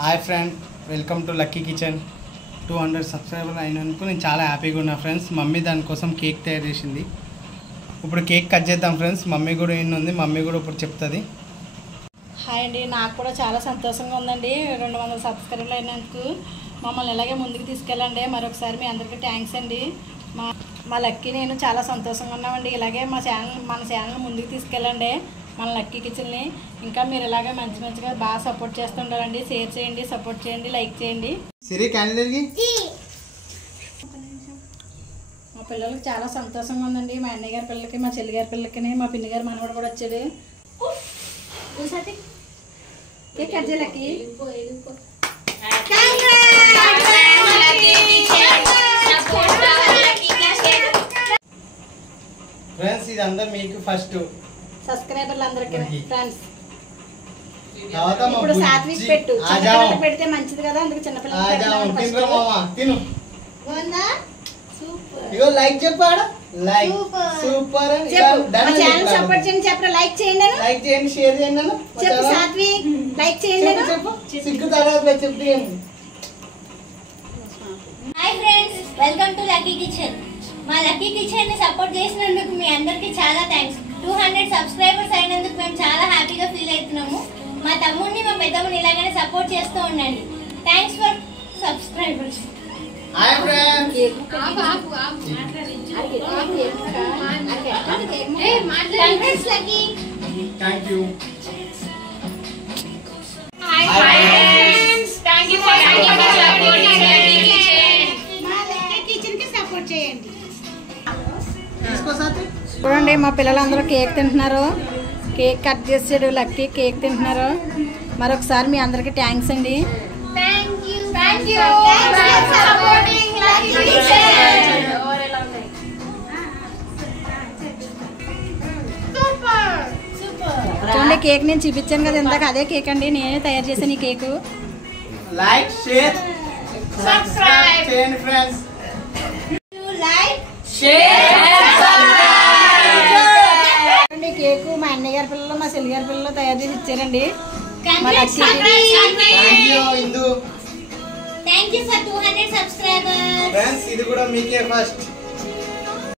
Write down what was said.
Hi friend, welcome to lucky kitchen. 200 సబ్స్క్రైబర్లు అయినందుకు నేను చాలా హ్యాపీగా ఉన్నా ఫ్రెండ్స్. మమ్మీ దానికోసం కేక్ తయారు చేసింది. ఇప్పుడు కేక్ కట్ చేద్దాం ఫ్రెండ్స్. మమ్మీ కూడా ఉంది, మమ్మీ కూడా ఇప్పుడు చెప్తుంది. హాయ్ అండి, నాకు కూడా చాలా సంతోషంగా ఉందండి. 200 సబ్స్క్రైబర్లు అయినందుకు మమ్మల్ని ఇలాగే ముందుకు తీసుకెళ్ళండి. మరొకసారి మీ అందరికీ థ్యాంక్స్ అండి. మా లక్కీ నేను చాలా సంతోషంగా ఉన్నామండి. ఇలాగే మన ఛానల్ ముందుకు తీసుకెళ్ళండి, మన లక్కీ కిచెన్ని. ఇంకా మీరు ఇలాగే మంచిగా బాగా సపోర్ట్ చేస్తుండాలండి. షేర్ చేయండి, సపోర్ట్ చేయండి, లైక్ చేయండి. మా పిల్లలకి చాలా సంతోషంగా ఉందండి. మా అన్నయ్య గారి పిల్లలకి, మా చెల్లి గారి పిల్లలకి, మా పిన్ని గారి మనవడు కూడా వచ్చాడు. కేక్ కట్ చేయలకి ఫ్రెండ్స్, ఇది అందరూ మీకు ఫస్ట్ సబ్స్క్రైబర్లు అందరికీ ఫ్రెండ్స్. ఇప్పుడు ఇప్పుడు సాత్విక్ పెట్టు, చిన్నపిల్లలు పెడితే మంచిది కదా, అందుకు చిన్నపిల్లలు లైక్ చెప్పాడు. లైక్ సూపర్ అని ఛానల్ సపోర్ట్ చేయండి. చెప్పరా లైక్ చేయండి, లైక్ చేయండి, షేర్ చేయండి. చెప్పు సాత్విక్, లైక్ చేయండి. చెప్పు సిగ్గు తర్వాత చెప్తే. Hi friends, welcome to lucky kitchen. మా లక్కీ కిచెన్ ని సపోర్ట్ చేసినందుకు మీ అందరికి చాలా థ్యాంక్స్. 200 సబ్స్క్రైబర్స్ అయినందుకు మేము చాలా హ్యాపీగా ఫీల్ అవుతున్నాము. మా తమ్ముడిని, మా పెద్దమ్మని ఇలాగనే సపోర్ట్ చేస్తూ ఉండండి. Thanks for subscribers. Hi friends, congrats lucky. Thank you. Hi friends, thank you for supporting lucky kitchen. మా లక్కీ కిచెన్ కి సపోర్ట్ చేయండి. తీసుకో సాతి. చూడండి, మా పిల్లలందరూ కేక్ తింటున్నారు. కేక్ కట్ చేసాడు లక్కీ, కేక్ తింటున్నారు. మరొకసారి మీ అందరికి థ్యాంక్స్ అండి. Thank you for supporting Lucky Kitchen. Super. చూడండి, కేక్ నేను చూపించాను కదా ఇందాక, అదే కేక్ అండి. నేనే తయారు చేశాను ఈ కేకు. Like, share, Subscribe. చేయండి ఫ్రెండ్స్. Like, చూడండి, కేకు మా అన్నయ్య గారి పిల్లలు, మా చెల్లి గారి పిల్లలు తయారు చేసి ఇచ్చారండి. congrats. Thank you Indu. Thank you for 200 subscribers. Friends, ఇది కూడా మీకే ఫస్ట్.